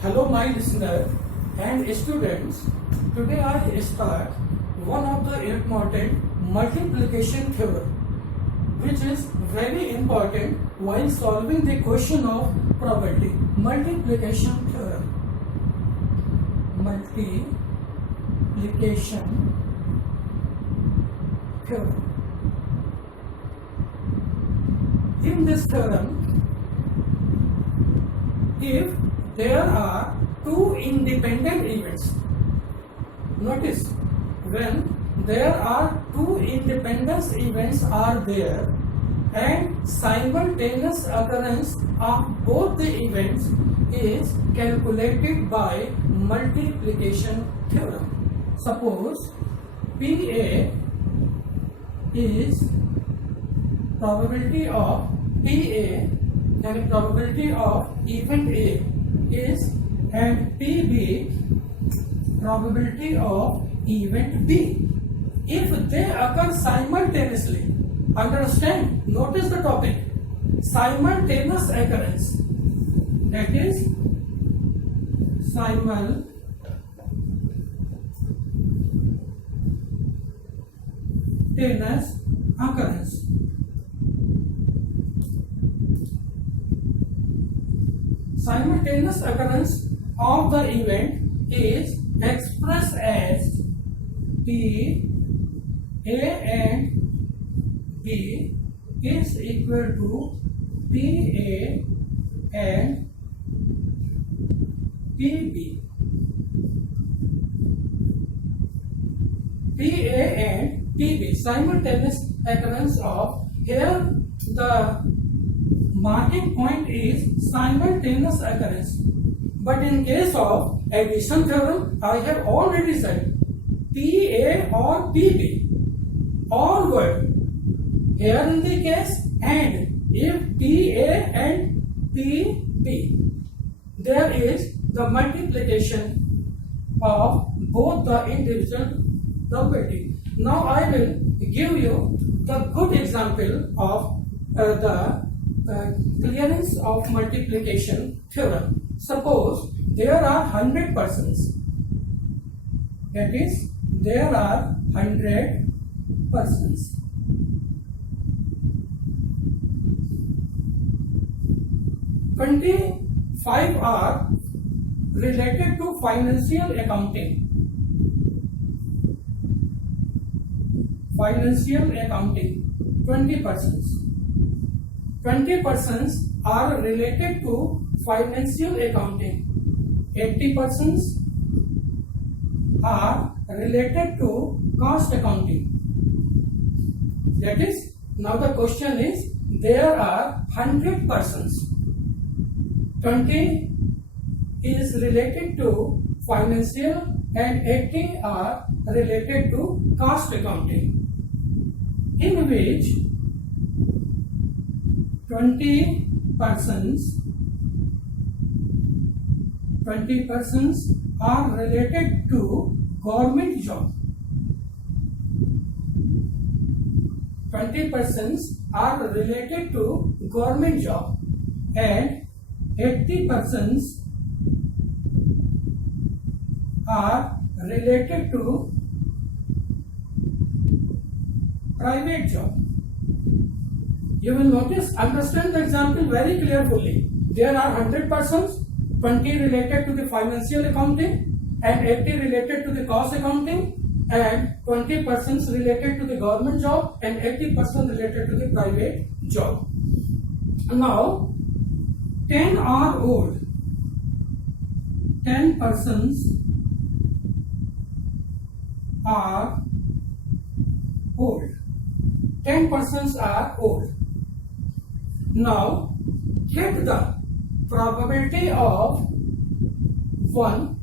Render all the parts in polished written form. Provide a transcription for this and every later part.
Hello, my listener and students. Today I start one of the important multiplication theorem, which is very important while solving the question of probability. Multiplication theorem. Multiplication theorem. In this theorem, if there are two independent events, notice when there are two independent events are there and simultaneous occurrence of both the events is calculated by multiplication theorem. Suppose PA is probability of PA and probability of event A is and PB probability of event B. If they occur simultaneously, understand, notice the topic, simultaneous occurrence, that is simultaneous occurrence. Simultaneous occurrence of the event is expressed as P A and B is equal to P A and P B. P A and P B, simultaneous occurrence of, here the marking point is simultaneous occurrence, but in case of addition theorem I have already said PA or PB or word. Here in the case and, if PA and PB, there is the multiplication of both the individual probability. Now I will give you the good example of the clearance of multiplication theorem. Suppose there are 100 persons, that is there are 100 persons. Five are related to financial accounting. Financial accounting, 20 persons. 20 persons are related to financial accounting. 80 persons are related to cost accounting. That is, now the question is, there are 100 persons. 20 is related to financial and 80 are related to cost accounting, in which 20 persons are related to government job. 20 persons are related to government job and 80 persons are related to private job. You will notice, understand the example very carefully. There are 100 persons, 20 related to the financial accounting and 80 related to the cost accounting and 20 persons related to the government job and 80% related to the private job. Now 10 are old. 10 persons are old. 10 persons are old. Now get the probability of one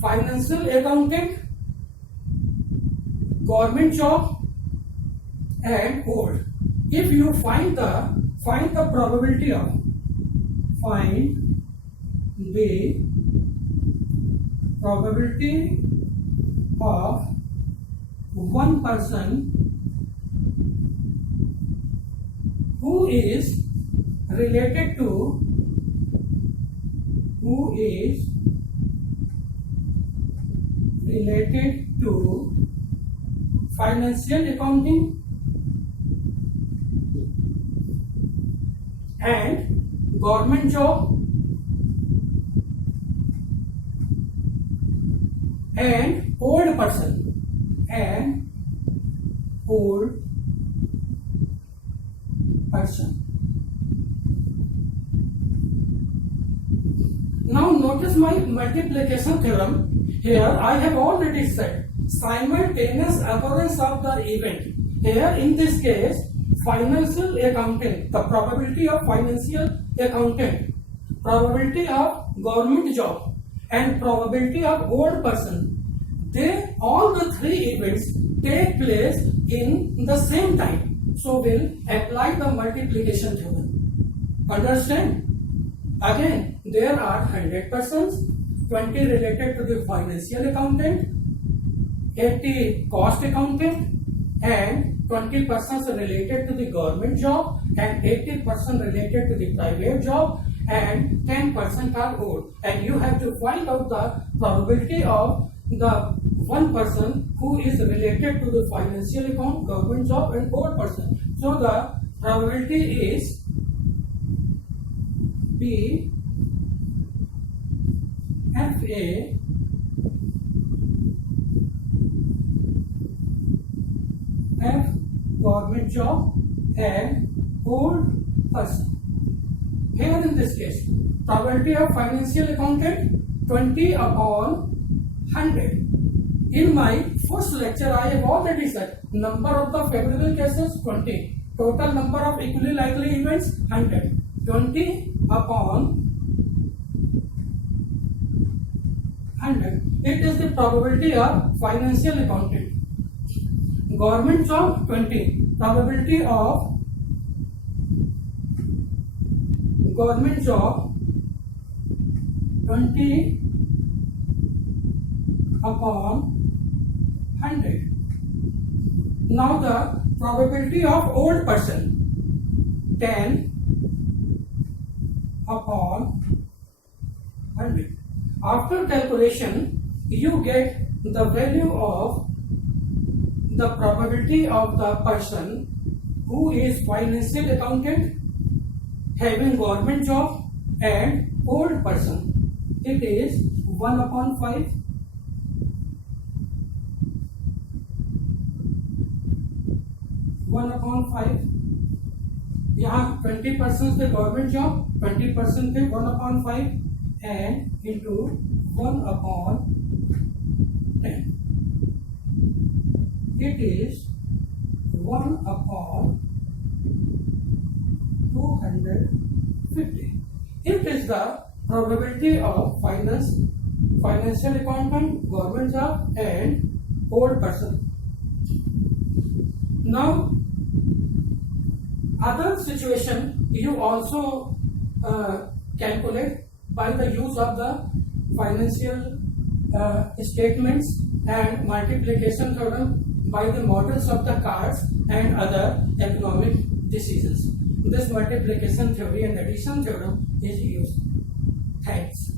financial accountant, government job and old. If you find the probability of, find the probability of one person who is related to related to financial accounting and government job and old person and old person. Now notice my multiplication theorem. Here I have already said simultaneous occurrence of the event. Here in this case, financial accountant, the probability of financial accountant, probability of government job and probability of old person, they all the three events take place in the same time. So we'll apply the multiplication theorem. Understand? Again, there are 100 persons, 20 related to the financial accountant, 80 cost accountant, and 20 persons related to the government job, and 80% related to the private job, and 10% are old. And you have to find out the probability of the one person who is related to the financial account, government job, and old person. So the probability is B F A F government job and old person. Here in this case, probability of financial accountant 20 upon 100. In my first lecture, I have already said number of the favorable cases 20, total number of equally likely events 100. 20 upon 100. It is the probability of financial accountant. Government job 20. Probability of government job 20 upon 100. Now the probability of old person 10 upon 100. After calculation, you get the value of the probability of the person who is financial accountant, having government job, and old person. It is 1 upon 5. यहाँ 20% थे government job, 20% थे 1 upon 5 and into 1 upon 10. It is 1 upon 250. It is the probability of financial accountant, government job, and old person. Now, other situation you also calculate by the use of the financial statements and multiplication theorem by the models of the cards and other economic decisions. This multiplication theory and addition theorem is used. Thanks.